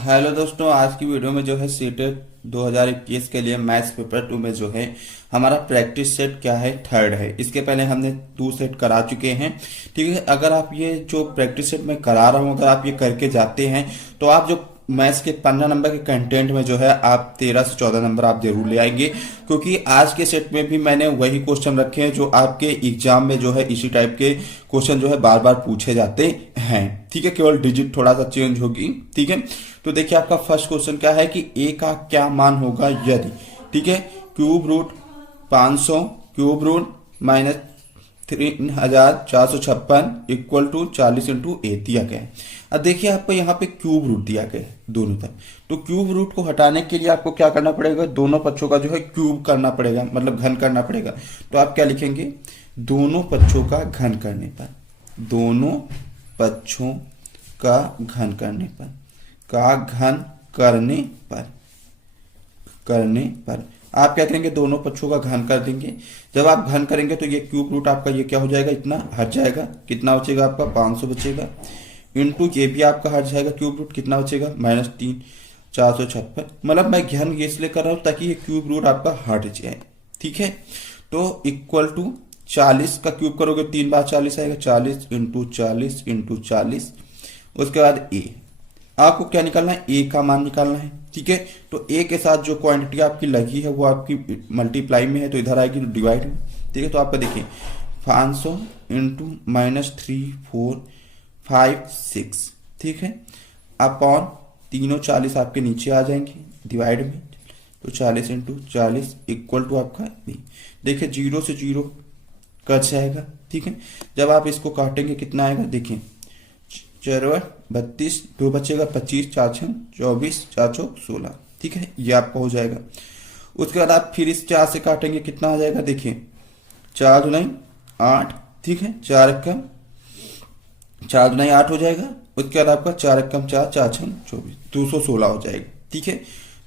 Hello दोस्तों, आज की वीडियो में जो है सीटेट 2021 के लिए मैथ्स पेपर 2 में जो है हमारा प्रैक्टिस सेट क्या है, थर्ड है। इसके पहले हमने 2 सेट करा चुके हैं। ठीक है, अगर आप ये जो प्रैक्टिस सेट में करा रहा हूँ, अगर आप ये करके जाते हैं तो आप जो मैथ्स के 15 नंबर के कंटेंट में जो है आप 13 से 14 नंबर आप जरूर ले आएंगे, क्योंकि आज के सेट में भी मैंने वही क्वेश्चन रखे हैं जो आपके एग्जाम में जो है इसी टाइप के क्वेश्चन जो है बार बार पूछे जाते हैं। ठीक है, केवल डिजिट थोड़ा सा चेंज होगी। ठीक है, तो देखिए आपका फर्स्ट क्वेश्चन क्या है कि ए का क्या मान होगा यदि, ठीक है, cube root 500 cube root minus 3456 equal to 40 into a दिया गया है। अब देखिए आपको यहाँ पे क्यूब रूट दिया गया है दोनों तरफ, तो क्यूब रूट को हटाने के लिए आपको क्या करना पड़ेगा, दोनों पक्षों का जो है क्यूब करना पड़ेगा, मतलब घन करना पड़ेगा। तो आप क्या लिखेंगे, दोनों पक्षों का घन करने पर, दोनों पक्षों का घन करने पर, का घन करने पर आप क्या करेंगे, दोनों पक्षों का घन कर देंगे। जब आप घन करेंगे तो ये क्यूब रूट आपका ये क्या हो जाएगा, इतना हट जाएगा, कितना बचेगा आपका 500 बचेगा, इंटू ये भी आपका हट जाएगा, क्यूब रूट कितना बचेगा -3 456। मतलब मैं घन ये इसलिए कर रहा हूं ताकि ये क्यूब रूट आपका हट जाए। ठीक है, तो इक्वल टू 40 का क्यूब करोगे 3 बार 40 आएगा, 40 इंटू 40 इंटू 40। उसके बाद ए, आपको क्या निकालना है, ए का मान निकालना है। ठीक है, तो ए के साथ जो क्वांटिटी आपकी लगी है वो आपकी मल्टीप्लाई में है, तो इधर आएगी तो डिवाइड में। ठीक है, तो आपका देखिए 500 इंटू -3 4 5 6, ठीक है, अपॉन तीनों 40 आपके नीचे आ जाएंगे डिवाइड में, तो 40 इंटू 40 इक्वल टू आपका बी। देखिए 0 से 0 कट जाएगा। ठीक है, जब आप इसको काटेंगे कितना आएगा, देखिए 4 32, 2 बचेगा 25 4 6 24 4 चौक 16। ठीक है, ये आपका हो जाएगा। उसके बाद आप फिर इस 4 से काटेंगे कितना आ जाएगा, देखिए 4 दूनी 8। ठीक है, 4 दूनी 8 हो जाएगा। उसके बाद आपका 4 एकम 4 4 6 24 216 हो जाएगा। ठीक है,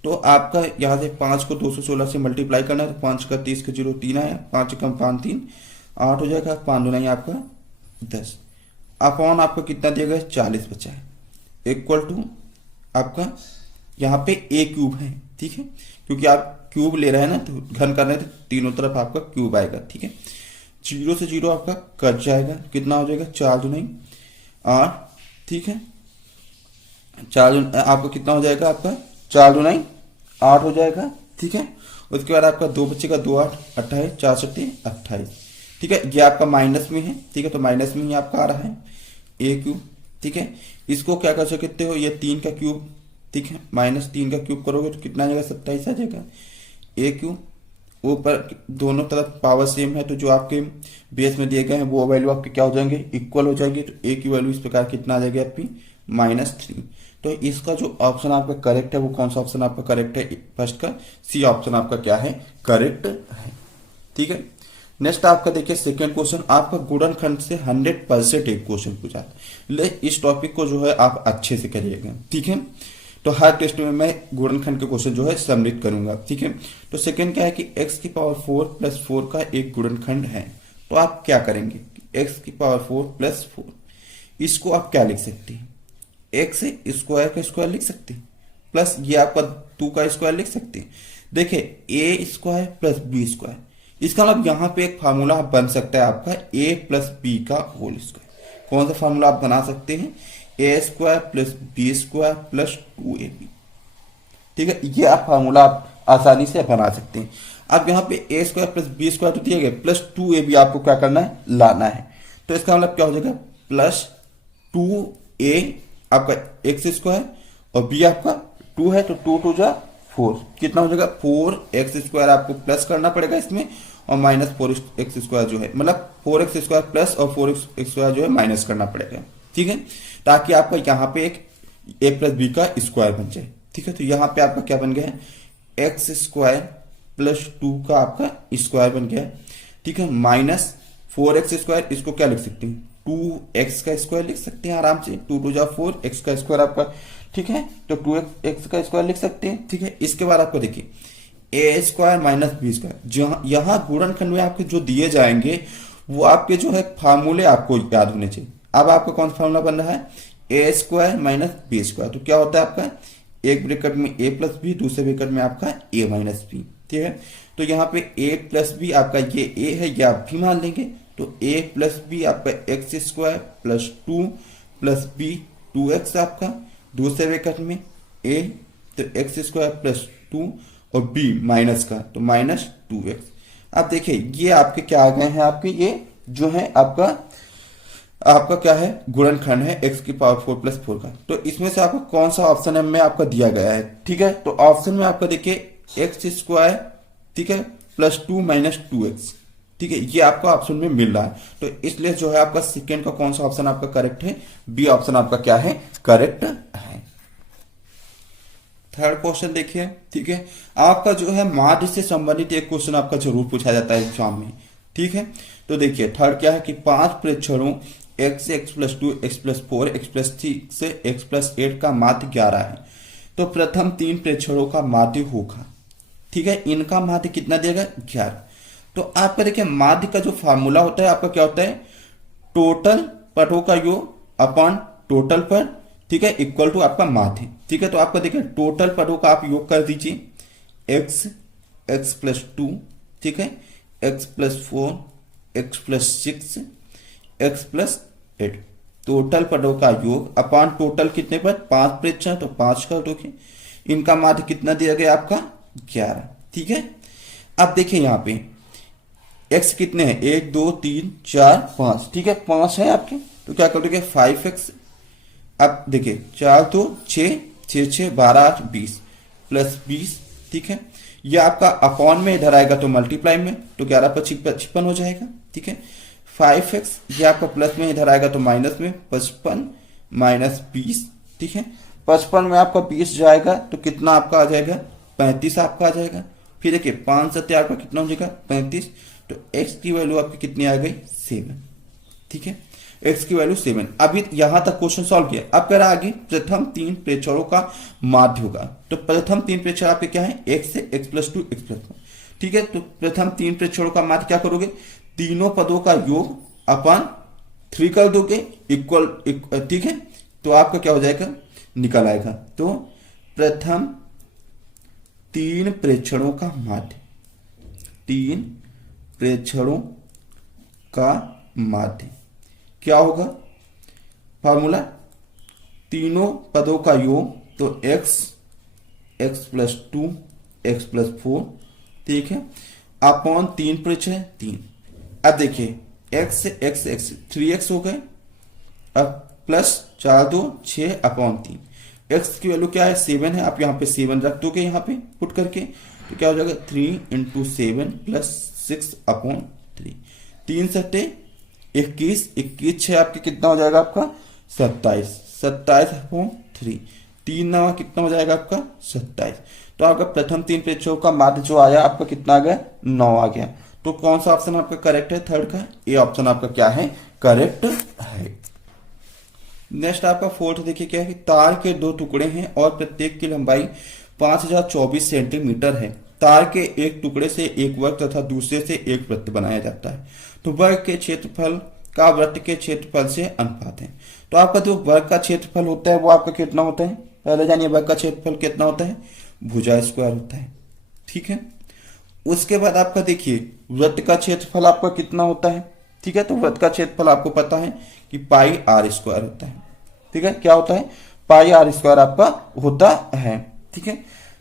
तो आपका यहाँ से 5 को 216 से मल्टीप्लाई करना है, तो 5 का 30 का 0 3 आया, 5 एकम 5 3 8 हो जाएगा, 5 दूनी आपका 10, अपॉन आपको कितना दिया गया 40 बचा है, इक्वल टू आपका यहाँ पे ए क्यूब है। ठीक है, क्योंकि आप क्यूब ले रहे हैं ना, तो घन कर रहे हैं, तो तीनों तरफ आपका क्यूब आएगा। ठीक है, 0 से 0 आपका कट जाएगा, कितना हो जाएगा 4 दूनी 8। ठीक है, 4 आपका कितना हो जाएगा, आपका 4 दूनी 8 हो जाएगा। ठीक है, उसके बाद आपका 2 बचेगा 2 8 28 4 सत्ते 28। ठीक है, ये आपका माइनस में है। ठीक है, तो माइनस में ही आपका आ रहा है ए क्यूब। ठीक है, इसको क्या कर सकते हो, ये 3 का क्यूब। ठीक है, -3 का क्यूब करोगे तो कितना आ जाएगा 27 आ जाएगा ए क्यूब। ऊपर दोनों तरफ पावर सेम है, तो जो आपके बेस में दिए गए हैं वो वैल्यू आपके क्या हो जाएंगे, इक्वल हो जाएंगे। तो ए की वैल्यू इस प्रकार कितना आ जाएगी आपकी -3। तो इसका जो ऑप्शन आपका करेक्ट है वो कौन सा ऑप्शन आपका करेक्ट है, फर्स्ट का सी ऑप्शन आपका क्या है, करेक्ट है। ठीक है, नेक्स्ट आपका देखिए सेकंड क्वेश्चन, आपका गुणनखंड से 100% एक क्वेश्चन पूछा है। ले इस टॉपिक को जो है आप अच्छे से करिएगा। ठीक है, तो हर टेस्ट में मैं गुणनखंड के क्वेश्चन जो है सम्मिलित करूंगा। ठीक है, तो सेकंड क्या है कि x की पावर 4 प्लस 4 का एक गुणनखंड है। तो आप क्या करेंगे, x की पावर 4 प्लस 4, इसको आप क्या लिख सकते हैं, x स्क्वायर का स्क्वायर लिख सकते हैं, प्लस ये आपका 2 का स्क्वायर लिख सकते हैं। देखिए ए स्क्वायर प्लस बी स्क्वायर, इसका मतलब यहाँ पे एक फार्मूला बन सकता है आपका a प्लस बी का होल स्क्वायर। कौन सा फार्मूला आप बना सकते हैं, a square plus b square plus 2ab। ठीक है, ये आप फार्मूला आप आसानी से बना सकते हैं। अब यहाँ पे ए स्क्वायर प्लस बी स्क्वायर तो दिया गया, प्लस 2ab आपको क्या करना है, लाना है। तो इसका मतलब क्या हो जाएगा, प्लस 2a आपका एक्स स्क्वायर और बी आपका 2 है, तो 2 2 जा 4, कितना हो जाएगा 4x स्क्वायर आपको प्लस करना पड़ेगा इसमें, और -4x स्क्वायर जो है, मतलब 4x स्क्वायर प्लस और 4x स्क्वायर जो है माइनस करना पड़ेगा। ठीक है, ताकि आपका यहाँ पे एक a प्लस बी का स्क्वायर बन जाए। ठीक है, तो यहाँ पे आपका क्या बन गया है, एक्स स्क्वायर प्लस 2 का आपका स्क्वायर बन गया। ठीक है, -4x स्क्वायर, इसको क्या लिख सकते हैं, 2x का स्क्वायर लिख सकते हैं आराम से, 2 2 जा 4, x का स्क्वायर आपका। ठीक है, तो 2x का स्क्वायर लिख सकते हैं। ठीक है, इसके बाद आपको देखिए ए स्क्वायर माइनस बी स्क्वायर, जहां यहाँ गुणनखंड में आपके जो दिए जाएंगे वो आपके जो है फार्मूले आपको याद होने चाहिए। अब आपका कौन सा फार्मूला बन रहा है, ए स्क्वायर माइनस बी स्क्वायर, तो क्या होता है आपका एक ब्रैकेट में ए प्लस बी, दूसरे ब्रैकेट में आपका ए माइनस बी। ठीक है, तो यहाँ पे ए प्लस बी आपका ये ए है, ये आप भी मान लेंगे। तो ए प्लस बी आपका X square plus 2 plus B 2x आपका, दूसरे ब्रैकेट में ए तो एक्स स्क्वायर प्लस 2 और बी माइनस का तो माइनस 2x। अब देखिए ये आपके क्या आ गए हैं, आपके ये जो है आपका क्या है, गुणनखंड है x की पावर 4 प्लस 4 का। तो इसमें से आपको कौन सा ऑप्शन में आपका दिया गया है। ठीक है, तो ऑप्शन में आपका देखिए एक्स स्क्वायर, ठीक है, प्लस 2 माइनस 2x। ठीक है, ये आपको ऑप्शन में मिल रहा है। तो इसलिए जो है आपका सेकेंड का कौन सा ऑप्शन आपका करेक्ट है, बी ऑप्शन आपका क्या है, करेक्ट है। थर्ड क्वेश्चन देखिए। ठीक है, आपका जो है माध्य से संबंधित एक क्वेश्चन आपका जरूर पूछा जाता है एग्जाम में। ठीक है, तो देखिए थर्ड क्या है कि 5 प्रेक्षणों x x plus 2 x plus 4 x plus 3 से x प्लस 8 का माध्य 11 है। तो प्रथम 3 प्रेक्षणों का माध्य होगा। ठीक है, इनका माध्य कितना देगा, 11। तो आपका देखिए माध्य का जो फार्मूला होता है आपका क्या होता है, टोटल पदों का योग अपॉन टोटल पद, ठीक है, इक्वल टू आपका माध्य। ठीक है, तो आपका देखिए टोटल पदों का आप योग कर दीजिए x x प्लस 2, ठीक है, x plus 4 x plus 6 x plus 8, total पदों का योग अपॉन टोटल कितने पद, 5 प्रेक्षण, तो 5 कर दोगे। इनका माध्य कितना दिया गया आपका, 11। ठीक है, अब देखिए यहाँ पे x कितने हैं, 1 2 3 4 5, ठीक है, 5 है आपके, तो क्या करोगे 5x। अब देखिए 4 2 6 6 6 12 8 20 प्लस 20। ठीक है, ये आपका अपॉन में इधर आएगा तो मल्टीप्लाई में, तो 11 पर 56 हो जाएगा। ठीक है, 5x ये आपका प्लस में इधर आएगा तो माइनस में 55 माइनस 20। ठीक है, 55 में आपका 20 जाएगा तो कितना आपका आ जाएगा, 35 आपका आ जाएगा। फिर देखिए 5 सत्या आपका कितना हो जाएगा, 35। तो x की वैल्यू आपकी कितनी आ गई, 7। ठीक है, x की वैल्यू 7। अभी यहां तक क्वेश्चन सॉल्व किया। अब कह रहा आगे प्रथम 3 प्रेक्षणों का माध्य होगा। तो प्रथम 3 प्रेक्षण आपके क्या है, x से x प्लस 2 x प्लस 1। ठीक है, तो प्रथम 3 प्रेक्षणों का माध्य क्या करोगे, तीनों पदों का योग अपन 3 कर दोगे इक्वल। ठीक है, तो आपका क्या हो जाएगा, निकल आएगा। तो प्रथम 3 प्रेक्षणों का माध्य, 3 प्रेक्षणों का माध्य क्या होगा, फार्मूला तीनों पदों का योग, तो x प्लस 2 x प्लस 4, ठीक है, अपॉन 3 प्रेक्षण 3। अब देखिए x से x 3x हो गए, अब प्लस 4 2 6 अपॉन 3। x की वैल्यू क्या है, 7 है, आप यहाँ पे 7 रख दोगे यहाँ पे पुट करके, तो क्या हो जाएगा 3 इंटू 7 प्लस 6 अपॉन 3। 3 सत्ते 21, 21 6 आपके कितना हो जाएगा आपका 27, 27 अपॉन 3, 3 नवा कितना हो जाएगा आपका 27। तो आपका प्रथम 3 प्रेक्षणों का माध्य जो आया आपका कितना आ गया, 9 आ गया। तो कौन सा ऑप्शन आपका करेक्ट है, थर्ड का, ये ऑप्शन आपका क्या है, करेक्ट है। नेक्स्ट आपका फोर्थ देखिए क्या है कि तार के 2 टुकड़े हैं और प्रत्येक की लंबाई 5024 सेंटीमीटर है। तार के एक टुकड़े से एक वर्ग तथा दूसरे से एक वृत्त बनाया जाता है। तो वर्ग के क्षेत्रफल का वृत्त के क्षेत्रफल से अनुपात है। तो आपका जो वर्ग का क्षेत्रफल होता है वो आपका कितना होता है, पहले जानिए वर्ग का क्षेत्रफल कितना होता है, भुजा स्क्वायर होता है। ठीक है, उसके बाद आपका देखिए वृत्त का क्षेत्रफल आपका कितना होता है। ठीक है, तो वृत्त का क्षेत्रफल आपको पता है कि पाई आर स्क्वायर होता है। ठीक है, क्या होता है, पाई आर स्क्वायर आपका होता है। ठीक है,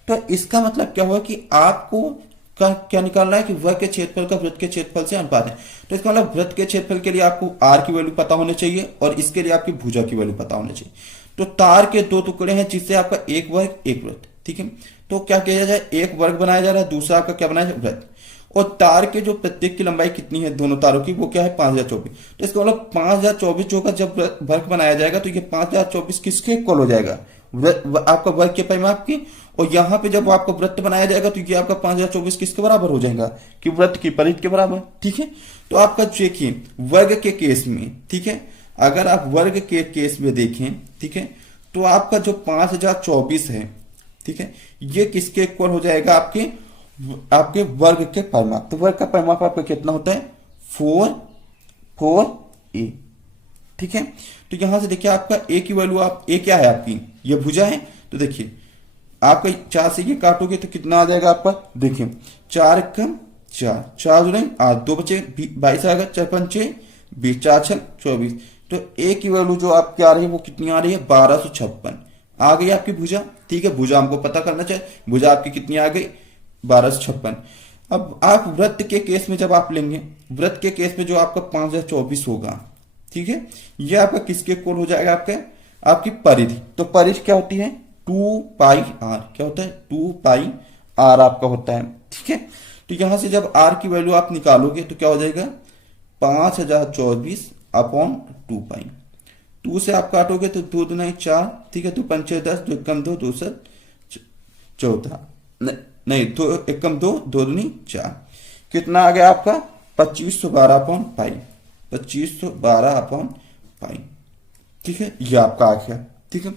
तो इसका मतलब क्या हुआ कि आपको क्या निकालना है कि वर्ग के क्षेत्रफल का वृत्त के क्षेत्रफल से अनुपात है। तो इसका मतलब वृत्त के क्षेत्रफल के लिए आपको आर की वैल्यू पता होनी चाहिए और इसके लिए आपकी भुजा की वैल्यू पता होनी चाहिए। तो तार के 2 टुकड़े हैं जिससे आपका एक वर्ग एक वृत्त। ठीक है, तो क्या किया जाए, एक वर्ग बनाया जा रहा है, दूसरा आपका क्या बनाया जाए, वृत्त। और तार के जो प्रत्येक की लंबाई कितनी है दोनों तारों की, वो क्या है 5024। तो इसका मतलब 5024 जो का जब वर्ग बनाया जाएगा तो ये 5024 किसके इक्वल हो जाएगा, आपका वर्ग के परिमाप की। और यहाँ पे जब आपका वृत्त बनाया जाएगा तो ये आपका 5024 किसके बराबर हो जाएगा, कि वृत्त की परिधि के बराबर। ठीक है, तो आपका देखिए वर्ग के केस में, ठीक है, अगर आप वर्ग के केस में देखें, ठीक है, तो आपका जो 5024 है, ठीक है, ये किसके इक्वल हो जाएगा, आपके वर्ग के परिमाप। तो वर्ग का परिमाप आपका कितना होता है, 4a। ठीक है, तो यहां से देखिए आपका a की वैल्यू, आप a क्या है आपकी, ये भुजा है। तो देखिए आपका 4 से ये काटोगे तो कितना आ जाएगा आपका, देखिए 4 एकम 4, 4 दूनी 8, 2 बचे 22 आएगा, 4 पंचे 20, 4 छक 24। तो ए की वैल्यू जो आपकी आ रही है वो कितनी आ रही है, 1256 आ गई आपकी भुजा। ठीक है, भुजा हमको पता करना चाहिए, भुजा आपकी कितनी आ गई, 1256। अब आप वृत्त के केस में जब आप लेंगे, वृत्त के केस में जो आपका 5024 होगा, ठीक है, ये आपका किसके इक्वल हो जाएगा, आपकी परिधि। तो परिधि क्या होती है, 2 पाई आर, क्या होता है 2 पाई आर आपका होता है। ठीक है, तो यहां से जब आर की वैल्यू आप निकालोगे तो क्या हो जाएगा, 5024 अपॉन 2 पाई। 2 से आप काटोगे तो 2 दूना 4, ठीक है, 2 पंचे 10, 2 एकम 2, 2 से 14, नहीं 2 एकम 2, 2 दूनी 4, कितना आ गया आपका 2512 अपॉन पाई, 2512 अपॉन पाई। ठीक है, ये आपका आ गया। ठीक है,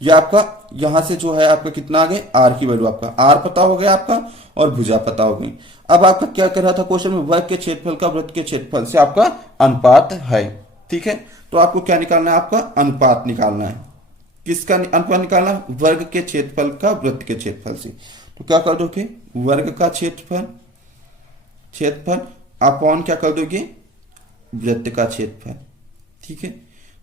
ये आपका यहां से जो है आपका कितना आ गया, आर की वैल्यू, आपका आर पता हो गया आपका और भुजा पता हो गई। अब आपका क्या कर रहा था क्वेश्चन में, वर्ग के क्षेत्रफल का वृत्त के क्षेत्रफल से आपका अनुपात है। ठीक है, तो आपको क्या निकालना है, आपका अनुपात निकालना है। किसका अनुपात निकालना है, वर्ग के क्षेत्रफल का वृत्त के क्षेत्रफल से। तो क्या कर दोगे, वर्ग का क्षेत्रफल अपॉन क्या कर दोगे, वृत्त का क्षेत्रफल। ठीक है,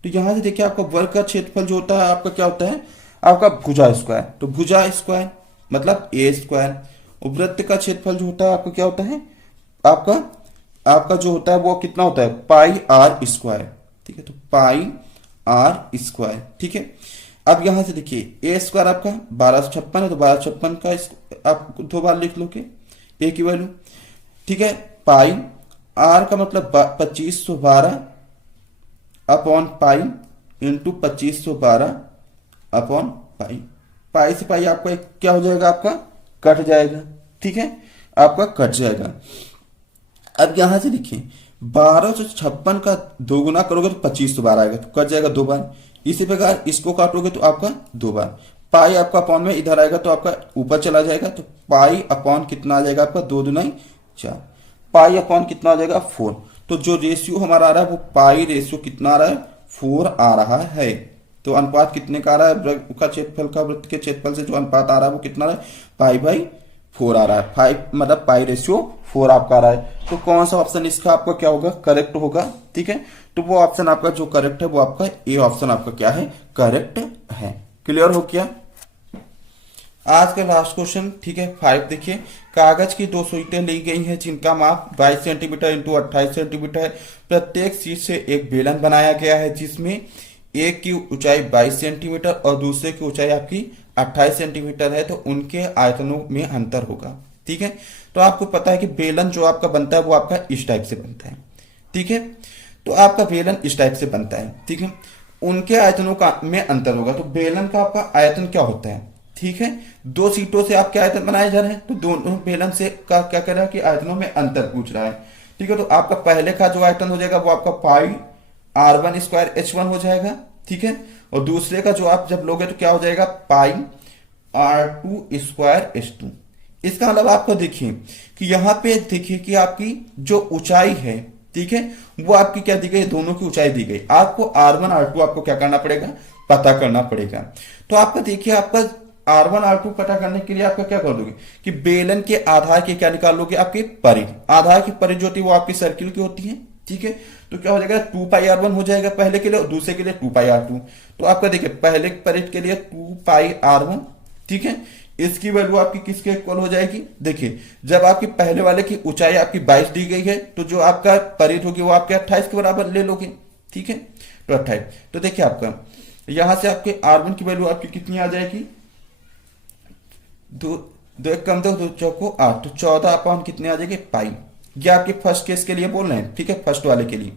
तो यहां से देखिए आपका वर्ग का क्षेत्रफल जो होता है आपका क्या होता है, आपका भुजा स्क्वायर। तो भुजा स्क्वायर मतलब ए स्क्वायर, और वृत्त का क्षेत्रफल जो होता है आपका क्या होता है, आपका जो होता है वो कितना होता है, पाई आर स्क्वायर। ठीक है, तो पाई आर स्क्वायर। ठीक है, अब यहां से देखिए ए स्क्वायर आपका 1256 है, तो 1256 का आप 2 बार लिख लोगे ए की वैल्यू। ठीक है, पाई आर का मतलब 2512 upon pi into 2512 upon pi. Pi से पाई आपका क्या हो जाएगा, आपका कट जाएगा। ठीक है, आपका कट जाएगा। अब यहां से देखिए 1256 का 2 गुना करोगे तो 2512 आएगा, तो कट जाएगा 2 बार। इसी प्रकार इसको काटोगे तो आपका 2 बार। पाई आपका अपॉन में इधर आएगा तो आपका ऊपर चला जाएगा, तो पाई अपॉन कितना आ जाएगा आपका, 2 दूना 4, पाई अपॉन कितना आ जाएगा 4। तो जो रेशियो हमारा आ रहा है वो पाई रेशियो कितना आ रहा है, 4 आ रहा है। तो अनुपात कितने का आ रहा है, वृत्त का क्षेत्रफल का वृत्त के क्षेत्रफल से जो अनुपात आ रहा है वो कितना आ रहा है, पाई बाई 4 आ रहा है। 5 मतलब पाई रेशियो 4 आपका आ रहा है। तो कौन सा ऑप्शन इसका आपका क्या होगा, करेक्ट होगा। ठीक है, तो वो ऑप्शन आपका जो करेक्ट है वो आपका ए ऑप्शन आपका क्या है, करेक्ट है। क्लियर हो गया। आज का लास्ट क्वेश्चन, ठीक है 5 देखिए, कागज की 2 शीटें ली गई हैं जिनका माप 22 सेंटीमीटर इंटू 28 सेंटीमीटर है। प्रत्येक शीट से एक बेलन बनाया गया है जिसमें एक की ऊंचाई 22 सेंटीमीटर और दूसरे की ऊंचाई आपकी 28 सेंटीमीटर है, तो उनके आयतनों में अंतर होगा। ठीक है, तो आपको पता है कि बेलन जो आपका बनता है वो आपका इस टाइप से बनता है। ठीक है, तो आपका बेलन इस टाइप से बनता है। ठीक है, उनके आयतनों का में अंतर होगा। तो बेलन का आपका आयतन क्या होता है, ठीक है, 2 सीटों से आपके आयतन बनाए जा रहे हैं, तो दोनों बेलन से का क्या कर रहा है कि आयतनों में अंतर पूछ रहा है। ठीक है, तो आपका पहले का जो आयतन हो जाएगा वो आपका पाई R1 स्क्वायर H1 हो जाएगा। ठीक है, और दूसरे का जो आप जब लोगे तो क्या हो जाएगा, पाई R2 स्क्वायर H2। इसका मतलब आपको देखिए कि यहाँ पे देखिए कि आपकी जो ऊंचाई है, ठीक है, वो आपकी क्या दी गई, दोनों की ऊंचाई दी गई। आपको R1 R2 आपको क्या करना पड़ेगा, पता करना पड़ेगा। तो आपका देखिए आपका R1 R2 पता करने के लिए आपका क्या कर दोगे कि बेलन के आधार की क्या निकाल लोगे, आपकी परिधि। आधार की परिधि जो होती है वो आपकी सर्किल की होती है। ठीक है, तो क्या हो जाएगा 2 पाई R1 हो जाएगा पहले के लिए और दूसरे के लिए 2 पाई R2। तो आपका देखिए पहले परिधि के लिए 2 पाई R1। ठीक है, इसकी वैल्यू आपकी किसके इक्वल हो जाएगी, देखिए जब आपकी पहले वाले की ऊंचाई आपकी 22 दी गई है तो जो आपका परिधि होगी वो आपके 28 के बराबर ले लोगे। ठीक है, तो 28। तो देखिए आपका यहां से आपके R1 की वैल्यू आपकी कितनी आ जाएगी, 2 एक कम 2 चौको 8, तो 14 अपॉन कितने आ जाएगी, पाई। ये आपके फर्स्ट केस के लिए बोल रहे हैं। ठीक है, फर्स्ट वाले के लिए।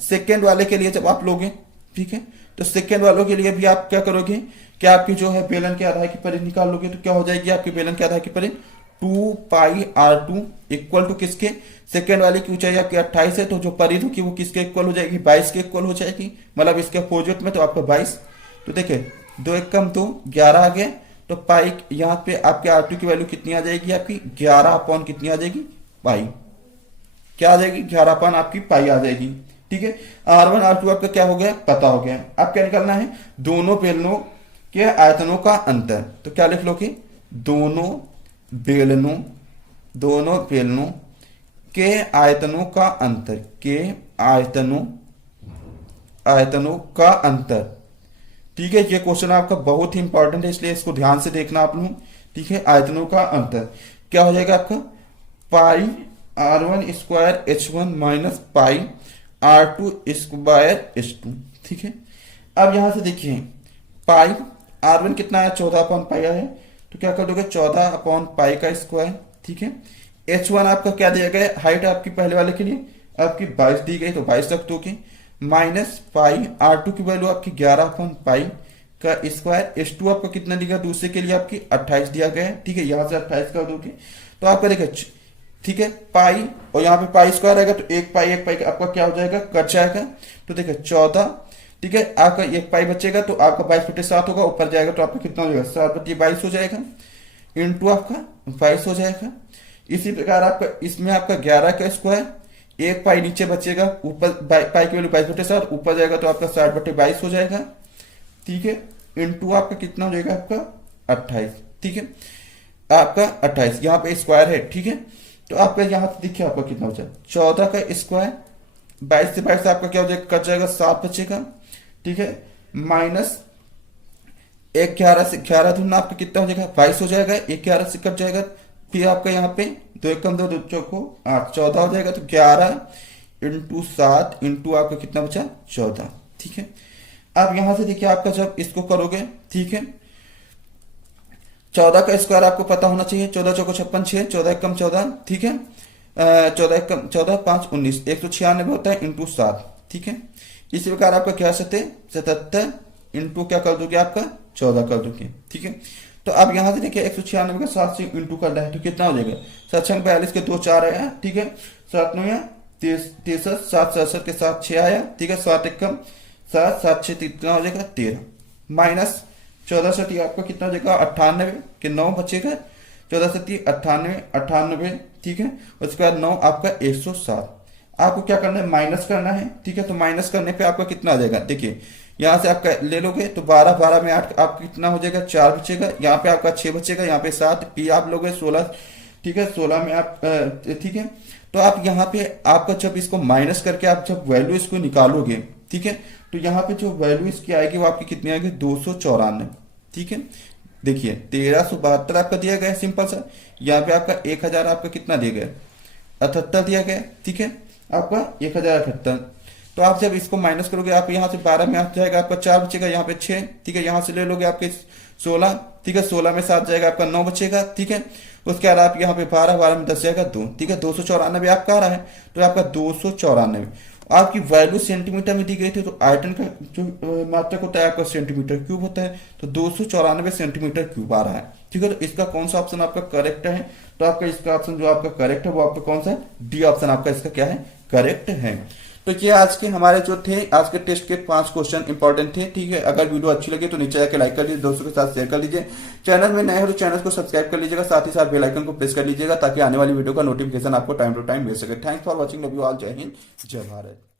सेकेंड वाले के लिए जब आप लोगे, ठीक है, तो सेकेंड वालों के लिए भी आप क्या करोगे कि आपकी जो है बेलन के आधार की परिधि निकाल लोगे, तो क्या हो जाएगी आपकी बेलन के आधार की परिधि 2 पाई R2 इक्वल टू किसके, सेकेंड वाले की ऊंचाई आपकी 28 है, तो जो परिधि होगी वो किसके इक्वल हो जाएगी, 22 के इक्वल हो जाएगी, मतलब इसके अपोजिट में, तो आपका 22। तो देखिए 2 एक कम 2 11 आ गया, तो पाई यहाँ पे आपके R2 की वैल्यू कितनी आ जाएगी, आपकी 11 अपॉन कितनी आ जाएगी, पाई। क्या आ जाएगी, 11 अपॉन आपकी पाई आ जाएगी। ठीक है, R1 R2 आपका क्या हो गया, पता हो गया। अब क्या निकालना है, दोनों बेलनों के आयतनों का अंतर। तो क्या लिख लोगे, दोनों बेलनों के आयतनों का अंतर, आयतनों का अंतर। ठीक है, ये क्वेश्चन आपका बहुत ही इंपॉर्टेंट है, इसलिए इसको ध्यान से देखना आप लोग। ठीक है, आयतनों का अंतर क्या हो जाएगा आपका, पाई R1 square H1 minus pi R2 square H2। ठीक है, अब यहां से देखिए पाई R1 कितना है, 14/पाई है, तो क्या कर दोगे 14/पाई का स्क्वायर। ठीक है, H1 आपका क्या दिया गया है, हाइट आपकी पहले वाले के लिए आपकी 22 दी गई, तो 22 रख दोगे, माइनस पाई R2 की वैल्यू आपकी 11/पाई का स्क्वायर, H2 आपको कितना दिया दूसरे के लिए आपकी 28 दिया गया है। ठीक है, यहां से 28 कर दोगे तो आपका देखिए, ठीक है, पाई और यहाँ पे पाई स्क्वायर आएगा तो एक पाई आपका क्या हो जाएगा, कट जाएगा। तो देखिए 14, ठीक है, आपका एक पाई बचेगा तो आपका 22/7 होगा, ऊपर जाएगा तो आपका कितना हो जाएगा, 7/22 हो जाएगा, इंटू आपका 22 हो जाएगा। इसी प्रकार आपका इसमें आपका 11 का स्क्वायर, एक पाई नीचे बचेगा, ऊपर पाई की वैल्यू 22/7, ऊपर जाएगा तो आपका 60/22 हो जाएगा। ठीक है, इंटू आपका कितना हो जाएगा, आपका 28। ठीक है, आपका 28 यहाँ पे स्क्वायर है। ठीक है, तो आपका यहाँ से देखिए आपका कितना हो जाएगा, 14 का स्क्वायर, 22 से 22 आपका क्या हो जाएगा, कट जाएगा, 7 बचेगा। ठीक है, माइनस 11 से 11 दूना आपका कितना हो जाएगा, 22 हो जाएगा, 11 से कट जाएगा, फिर आपका यहाँ पे 2 एकम 2 चौको 8, 14 हो जाएगा। तो 11 इंटू 7 इंटू आपका कितना बचा, 14। ठीक है, अब यहां से देखिए आपका जब इसको करोगे, ठीक है, 14 का स्क्वायर आपको पता होना चाहिए, 14 चौको 56, 6, 14 एकम 14। ठीक है, 14 एकम 14, 5 19, 196 होता है, इंटू 7। ठीक है, इसी प्रकार आपका क्या 77 इंटू क्या कर दोगे, आपका 14 कर दोगे। ठीक है, तो अब यहां से देखिए 196 का 7 से इंटू करना है तो कितना हो जाएगा, 7 42 के 2 4 आया। ठीक है, 7 9 63, 7 67 के साथ 6 आया। ठीक है, 7 एकम 7, 7 6 कितना हो जाएगा, 13, माइनस 14 से आपका कितना हो जाएगा, 98 के 9 बचेगा, 14 से 98। ठीक है, उसके बाद 9 आपका 107। आपको क्या करना है, माइनस करना है। ठीक है, तो माइनस करने पे आपका कितना आ जाएगा, देखिए यहां से आपका ले लोगे तो 12 12 में 8 आपका कितना हो जाएगा, 4 बचेगा, यहाँ पे आपका 6 बचेगा, यहाँ पे 7, पी आप लोगे 16। ठीक है, 16 में आप ठीक है, तो आप यहाँ पे आपका जब इसको माइनस करके आप जब वैल्यू इसको निकालोगे, ठीक है, तो यहाँ पे जो वैल्यू इसकी आएगी वो आपकी कितनी आएगी, 294। ठीक है, देखिए 1372 आपका दिया गया, सिंपल सा। यहाँ पे आपका 1000 आपका कितना दिया गया, 78 दिया गया। ठीक है, आपका 1078। तो आप जब इसको माइनस करोगे, आप यहाँ से 12 में आ जाएगा, आपका 4 बचेगा, यहाँ पे 6। ठीक है, यहाँ से ले लोगे आपके 16। ठीक है, 16 में 7 जाएगा, आपका 9 बचेगा। ठीक है, उसके बाद आप यहाँ पे 12 12 में 10 जाएगा 2। ठीक है, 294 आपका आ रहा है, तो आपका 294। आपकी वैल्यू सेंटीमीटर में दी गई थी, तो आयतन का जो मात्रक होता है आपका सेंटीमीटर क्यूब होता है, तो 294 सेंटीमीटर क्यूब आ रहा है। ठीक है, तो इसका कौन सा ऑप्शन आपका करेक्ट है, तो आपका इसका ऑप्शन जो आपका करेक्ट है वो आपका कौन सा है, डी ऑप्शन आपका इसका क्या है, करेक्ट है। तो ये आज के हमारे जो थे आज के टेस्ट के 5 क्वेश्चन इंपॉर्टेंट थे। ठीक है, अगर वीडियो अच्छी लगे तो नीचे जाकर लाइक कर लीजिए, दोस्तों के साथ शेयर कर लीजिए। चैनल में नए हो तो चैनल को सब्सक्राइब कर लीजिएगा, साथ ही साथ बेल आइकन को प्रेस कर लीजिएगा ताकि आने वाली वीडियो का नोटिफिकेशन आपको टाइम टू टाइम मिल सके। Thanks for watching, love you all, जय हिंद, जय भारत।